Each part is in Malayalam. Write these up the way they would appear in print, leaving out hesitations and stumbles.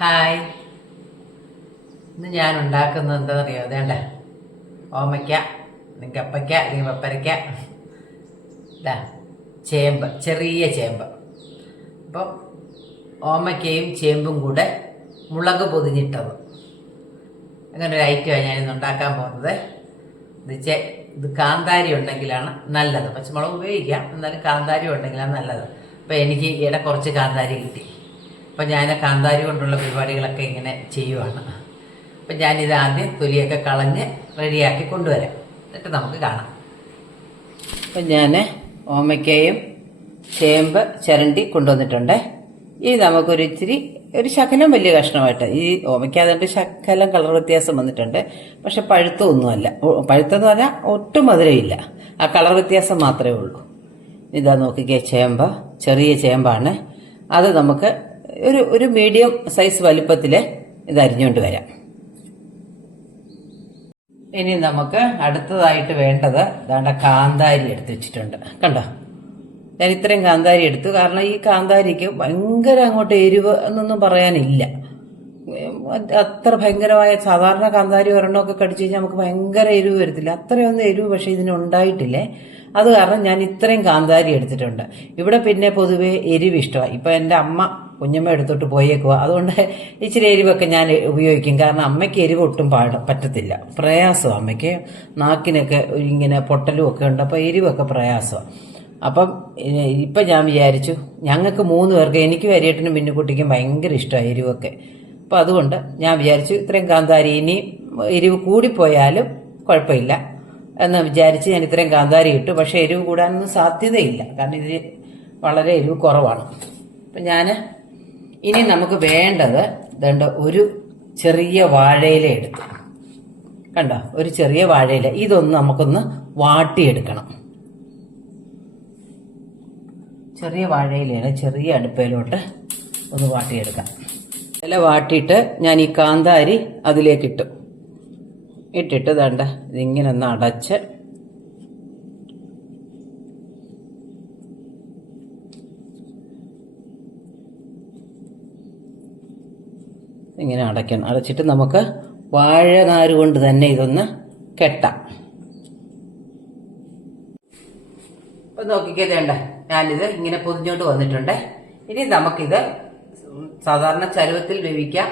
ഹായ്. ഇന്ന് ഞാൻ ഉണ്ടാക്കുന്നത് എന്താണെന്നറിയോ? അതേണ്ട ഓമയ്ക്ക, അല്ലെങ്കിൽ കപ്പയ്ക്ക, അല്ലെങ്കിൽ പപ്പരയ്ക്ക, ഇതാ ചേമ്പ്, ചെറിയ ചേമ്പ്. അപ്പം ഓമയ്ക്കയും ചേമ്പും കൂടെ മുളക് പൊതിഞ്ഞിട്ടത്, അങ്ങനെ ഒരു ഐറ്റമാണ് ഞാനിന്ന് ഉണ്ടാക്കാൻ പോകുന്നത്. ഇത് കാന്താരി ഉണ്ടെങ്കിലാണ് നല്ലത്. പച്ചമുളക് ഉപയോഗിക്കാം, എന്നാലും കാന്താരി ഉണ്ടെങ്കിലാണ് നല്ലത്. അപ്പം എനിക്ക് ഈയിടെ കുറച്ച് കാന്താരി കിട്ടി. അപ്പം ഞാൻ കാന്താരി കൊണ്ടുള്ള പരിപാടികളൊക്കെ ഇങ്ങനെ ചെയ്യുവാണ്. അപ്പം ഞാനിത് ആദ്യം തൊലിയൊക്കെ കളഞ്ഞ് റെഡിയാക്കി കൊണ്ടുവരാം, എന്നിട്ട് നമുക്ക് കാണാം. അപ്പം ഞാൻ ഓമയ്ക്കയും ചേമ്പ് ചിരണ്ടി കൊണ്ടുവന്നിട്ടുണ്ട്. ഇനി നമുക്കൊരു ഇച്ചിരി ഒരു ശകലം വലിയ കഷ്ണമായിട്ട്, ഈ ഓമയ്ക്ക അതുകൊണ്ട് ശകലം കളർ വ്യത്യാസം വന്നിട്ടുണ്ട്, പക്ഷെ പഴുത്തൊന്നുമല്ല. പഴുത്തെന്ന് പറഞ്ഞാൽ ഒട്ടും മധുരമില്ല, ആ കളർ വ്യത്യാസം മാത്രമേ ഉള്ളൂ. ഇതാ നോക്കിക്കേ, ചേമ്പ് ചെറിയ ചേമ്പാണ്. അത് നമുക്ക് ഒരു മീഡിയം സൈസ് വലുപ്പത്തിൽ ഇത് അരിഞ്ഞുകൊണ്ട് വരാം. ഇനി നമുക്ക് അടുത്തതായിട്ട് വേണ്ടത് ഇതാണ്ട കാന്താരി എടുത്ത് വെച്ചിട്ടുണ്ട്. കണ്ടോ, ഞാൻ ഇത്രയും കാന്താരി എടുത്തു. കാരണം ഈ കാന്താരിക്ക് ഭയങ്കര അങ്ങോട്ട് എരിവ് എന്നൊന്നും പറയാനില്ല. അത്ര ഭയങ്കരമായ, സാധാരണ കാന്താരി ഒരെണ്ണമൊക്കെ കടിച്ചു കഴിഞ്ഞാൽ നമുക്ക് ഭയങ്കര എരിവ് വരത്തില്ല, അത്രയൊന്നും എരിവ് പക്ഷെ ഇതിനുണ്ടായിട്ടില്ലേ. അത് കാരണം ഞാൻ ഇത്രയും കാന്താരി എടുത്തിട്ടുണ്ട്. ഇവിടെ പിന്നെ പൊതുവേ എരിവ് ഇഷ്ടമാണ്. ഇപ്പം എൻ്റെ അമ്മ കുഞ്ഞമ്മ എടുത്തോട്ട് പോയേക്കുക, അതുകൊണ്ട് ഇച്ചിരി എരിവൊക്കെ ഞാൻ ഉപയോഗിക്കും. കാരണം അമ്മയ്ക്ക് എരിവ് ഒട്ടും പറ്റത്തില്ല, പ്രയാസമാണ് അമ്മയ്ക്ക്. നാക്കിനൊക്കെ ഇങ്ങനെ പൊട്ടലും ഒക്കെ ഉണ്ട്, അപ്പോൾ എരിവൊക്കെ പ്രയാസമാണ്. അപ്പം ഇപ്പം ഞാൻ വിചാരിച്ചു, ഞങ്ങൾക്ക് 3 പേർക്ക്, എനിക്ക് വരിയേട്ടനും മിന്നുകുട്ടിക്കും ഭയങ്കര ഇഷ്ടമാണ് എരിവൊക്കെ. അപ്പം അതുകൊണ്ട് ഞാൻ വിചാരിച്ചു ഇത്രയും കാന്താരി, ഇനി എരിവ് കൂടിപ്പോയാലും കുഴപ്പമില്ല എന്ന് വിചാരിച്ച് ഞാൻ ഇത്രയും കാന്താരി ഇട്ടു. പക്ഷേ എരിവ് കൂടാനൊന്നും സാധ്യതയില്ല, കാരണം ഇതിൽ വളരെ എരിവ് കുറവാണ്. അപ്പം ഇനി നമുക്ക് വേണ്ടത് ഇതുണ്ട്, ഒരു ചെറിയ വാഴയില എടുത്തു. കണ്ടോ, ഒരു ചെറിയ വാഴയില. ഇതൊന്ന് നമുക്കൊന്ന് വാട്ടിയെടുക്കണം. ചെറിയ വാഴയിലയാണ്, ചെറിയ അടുപ്പയിലോട്ട് ഒന്ന് വാട്ടിയെടുക്കാം. ഇല വാട്ടിയിട്ട് ഞാൻ ഈ കാന്താരി അതിലേക്കിട്ടു. ഇട്ടിട്ട് ദാണ്ട ഇതിങ്ങനെ ഒന്ന് അടച്ച് ഇങ്ങനെ അടയ്ക്കണം. അടച്ചിട്ട് നമുക്ക് വാഴനാര് കൊണ്ട് തന്നെ ഇതൊന്ന് കെട്ടാം. അപ്പം നോക്കിക്കേണ്ട, ഞാനിത് ഇങ്ങനെ പൊതിഞ്ഞോട്ട് വന്നിട്ടുണ്ട്. ഇനി നമുക്കിത് സാധാരണ ചരുവത്തിൽ വേവിക്കാം,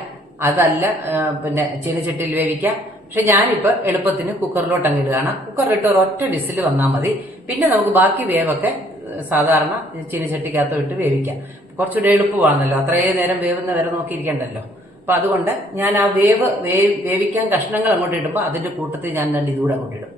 അതല്ല പിന്നെ ചീനച്ചട്ടിയിൽ വേവിക്കാം. പക്ഷെ ഞാനിപ്പോൾ എളുപ്പത്തിന് കുക്കറിലോട്ട് അങ്ങ് ഇടുകയാണ്. കുക്കറിലിട്ട് ഒരൊറ്റ വിസിൽ വന്നാൽ മതി. പിന്നെ നമുക്ക് ബാക്കി വേവൊക്കെ സാധാരണ ചീനച്ചട്ടിക്കകത്ത് ഇട്ട് വേവിക്കാം. കുറച്ചുകൂടെ എളുപ്പമാണല്ലോ, അത്രയും നേരം വേവുന്ന വരെ നോക്കിയിരിക്കണ്ടല്ലോ. അപ്പം അതുകൊണ്ട് ഞാൻ ആ വേവിക്കാൻ കഷ്ണങ്ങൾ അങ്ങോട്ട് ഇടുമ്പോൾ അതിൻ്റെ കൂട്ടത്തിൽ ഞാൻ ഇതുകൂടെ അങ്ങോട്ട് ഇടും.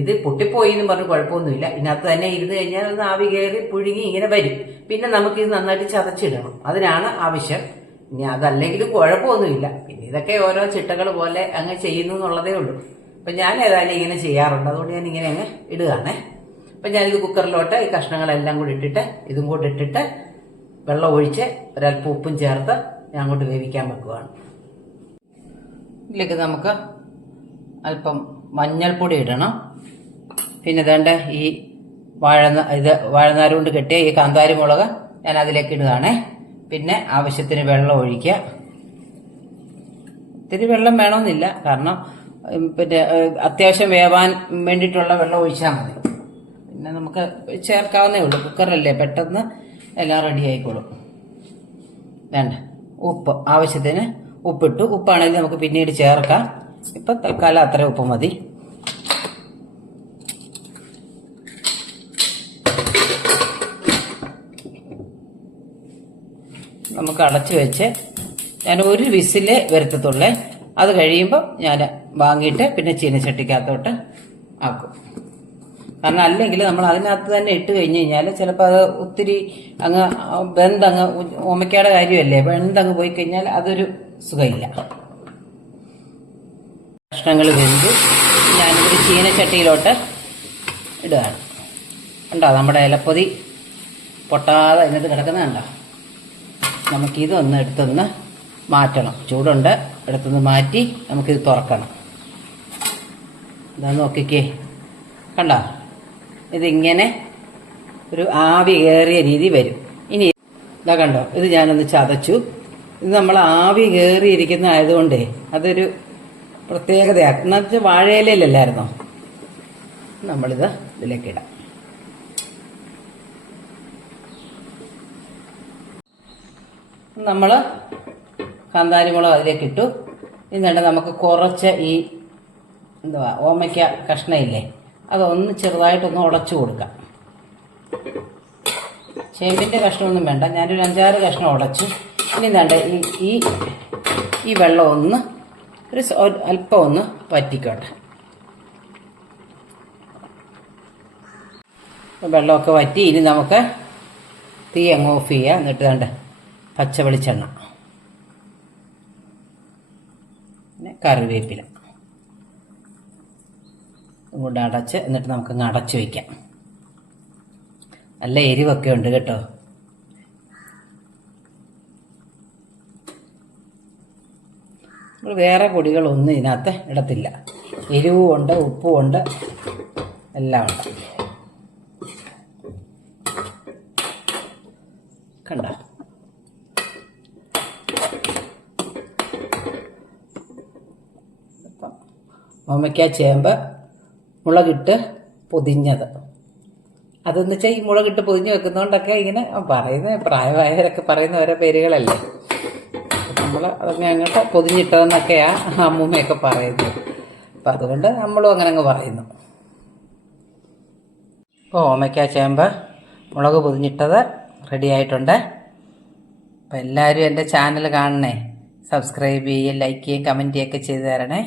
ഇത് പൊട്ടിപ്പോയി എന്ന് പറഞ്ഞ് കുഴപ്പമൊന്നുമില്ല, ഇതിനകത്ത് തന്നെ ഇരുന്ന് കഴിഞ്ഞാൽ ഒന്ന് ആവി കയറി പുഴുങ്ങി ഇങ്ങനെ വരും. പിന്നെ നമുക്കിത് നന്നായിട്ട് ചതച്ചിടണം, അതിനാണ് ആവശ്യം. ഇനി അതല്ലെങ്കിലും കുഴപ്പമൊന്നുമില്ല. പിന്നെ ഇതൊക്കെ ഓരോ ചിട്ടകൾ പോലെ അങ്ങ് ചെയ്യുന്നു എന്നുള്ളതേ ഉള്ളൂ. അപ്പം ഞാൻ ഏതായാലും ഇങ്ങനെ ചെയ്യാറുണ്ട്, അതുകൊണ്ട് ഞാൻ ഇങ്ങനെ അങ്ങ് ഇടുകയാണേ. അപ്പം ഞാനിത് കുക്കറിലോട്ട് ഈ കഷ്ണങ്ങളെല്ലാം കൂടി ഇട്ടിട്ട് ഇതും കൂടി ഇട്ടിട്ട് വെള്ളം ഒഴിച്ച് ഒരല്പം ഉപ്പും ചേർത്ത് ഞാൻ അങ്ങോട്ട് വേവിക്കാൻ വെക്കുകയാണ്. ഇതിലേക്ക് നമുക്ക് അല്പം മഞ്ഞൾപ്പൊടി ഇടണം. പിന്നെ ഇതേണ്ട ഈ വാഴനാര് കൊണ്ട് കെട്ടിയ ഈ കാന്താരി മുളക് ഞാൻ അതിലേക്ക് ഇടുകയാണേ. പിന്നെ ആവശ്യത്തിന് വെള്ളം ഒഴിക്കുക. ഇത്തിരി വെള്ളം വേണമെന്നില്ല, കാരണം പിന്നെ അത്യാവശ്യം വേവാൻ വേണ്ടിയിട്ടുള്ള വെള്ളം ഒഴിച്ചാൽ മതി. പിന്നെ നമുക്ക് ചേർക്കാവുന്നേ ഉള്ളൂ, കുക്കറല്ലേ, പെട്ടെന്ന് എല്ലാം റെഡി ആയിക്കോളും. വേണ്ട ഉപ്പ്, ആവശ്യത്തിന് ഉപ്പിട്ടു. ഉപ്പാണെങ്കിൽ നമുക്ക് പിന്നീട് ചേർക്കാം. ഇപ്പം തൽക്കാലം അത്ര ഉപ്പ് മതി. നമുക്ക് അടച്ചു വെച്ച് ഞാൻ ഒരു വിസിലേ വരുത്തത്തുള്ളേ. അത് കഴിയുമ്പോൾ ഞാൻ വാങ്ങിയിട്ട് പിന്നെ ചീനച്ചട്ടിക്കകത്തോട്ട് ആക്കും. കാരണം അല്ലെങ്കിൽ നമ്മൾ അതിനകത്ത് തന്നെ ഇട്ട് കഴിഞ്ഞ് കഴിഞ്ഞാൽ ചിലപ്പോൾ അത് ഒത്തിരി അങ്ങ് വെന്തങ്ങ്, ഓമയ്ക്കയുടെ കാര്യമല്ലേ, വെന്തങ്ങ് പോയി കഴിഞ്ഞാൽ അതൊരു സുഖമില്ല. കഷ്ണങ്ങൾ വെന്തു ഞാനിതൊരു ചീനച്ചട്ടിയിലോട്ട് ഇടുകയാണ്. ഉണ്ടോ നമ്മുടെ ഇലപ്പൊതി പൊട്ടാതെ ഇതിനകത്ത് കിടക്കുന്നത് കണ്ടോ. നമുക്കിതൊന്ന് എടുത്തൊന്ന് മാറ്റണം, ചൂടുണ്ട്, എടുത്തൊന്ന് മാറ്റി നമുക്കിത് തുറക്കണം. ഇതാ നോക്കിക്കേ, കണ്ടോ, ഇതിങ്ങനെ ഒരു ആവി കയറിയ രീതി വരും. ഇനി ഇതാ കണ്ടോ, ഇത് ഞാനൊന്ന് ചതച്ചു. ഇത് നമ്മൾ ആവി കയറിയിരിക്കുന്ന ആയതുകൊണ്ടേ അതൊരു പ്രത്യേകതയാണ്. എന്നുവെച്ചാൽ വാഴയിലല്ലായിരുന്നോ, നമ്മളിത് ഇതിലേക്ക് ഇടാം. നമ്മൾ കാന്താരിമുളക് അതിലേക്ക് ഇട്ടു. എന്നിട്ട് നമുക്ക് കുറച്ച് ഈ ഓമയ്ക്ക കഷ്ണമില്ലേ, അതൊന്ന് ചെറുതായിട്ടൊന്ന് ഉടച്ചു കൊടുക്കാം. ചേമ്പിൻ്റെ കഷ്ണമൊന്നും വേണ്ട, ഞാനൊരു 5-6 കഷ്ണം ഉടച്ചു. ഇനി വേണ്ട ഈ വെള്ളം ഒന്ന് അല്പം ഒന്ന് വറ്റിക്കോട്ടെ. വെള്ളമൊക്കെ വറ്റി. ഇനി നമുക്ക് തീ അങ്ങ് ഓഫ് ചെയ്യാം. എന്നിട്ട് വേണ്ട പച്ച വെളിച്ചെണ്ണ, പിന്നെ കറിവേപ്പില കൊണ്ട് അടച്ച്, എന്നിട്ട് നമുക്കങ്ങ് അടച്ചു വയ്ക്കാം. നല്ല എരിവൊക്കെ ഉണ്ട് കേട്ടോ. നമ്മൾ വേറെ പൊടികളൊന്നും ഇതിനകത്ത് ഇടത്തില്ല. എരിവും ഉണ്ട്, ഉപ്പും ഉണ്ട്, എല്ലാം ഉണ്ട്. കണ്ടോ? ഓമയ്ക്ക ചേമ്പ് മുളകിട്ട് പൊതിഞ്ഞത്. അതെന്ന് വെച്ചാൽ ഈ മുളകിട്ട് പൊതിഞ്ഞ് വെക്കുന്നതുകൊണ്ടൊക്കെ ഇങ്ങനെ പ്രായമായവരൊക്കെ പറയുന്ന ഓരോ പേരുകളല്ലേ. നമ്മൾ അതങ്ങനെ അങ്ങോട്ട് പൊതിഞ്ഞിട്ടതെന്നൊക്കെയാണ് അമ്മൂമ്മയൊക്കെ പറയുന്നത്. അപ്പം അതുകൊണ്ട് നമ്മളും അങ്ങനെ അങ്ങ് പറയുന്നു. ഇപ്പോൾ ഓമയ്ക്ക ചേമ്പ് മുളക് പൊതിഞ്ഞിട്ടത് റെഡി ആയിട്ടുണ്ട്. അപ്പം എല്ലാവരും എൻ്റെ ചാനൽ കാണണേ, സബ്സ്ക്രൈബ് ചെയ്യുകയും ലൈക്ക് ചെയ്യുകയും കമൻറ്റ് ചെയ്യുകയൊക്കെ ചെയ്ത് തരണേ.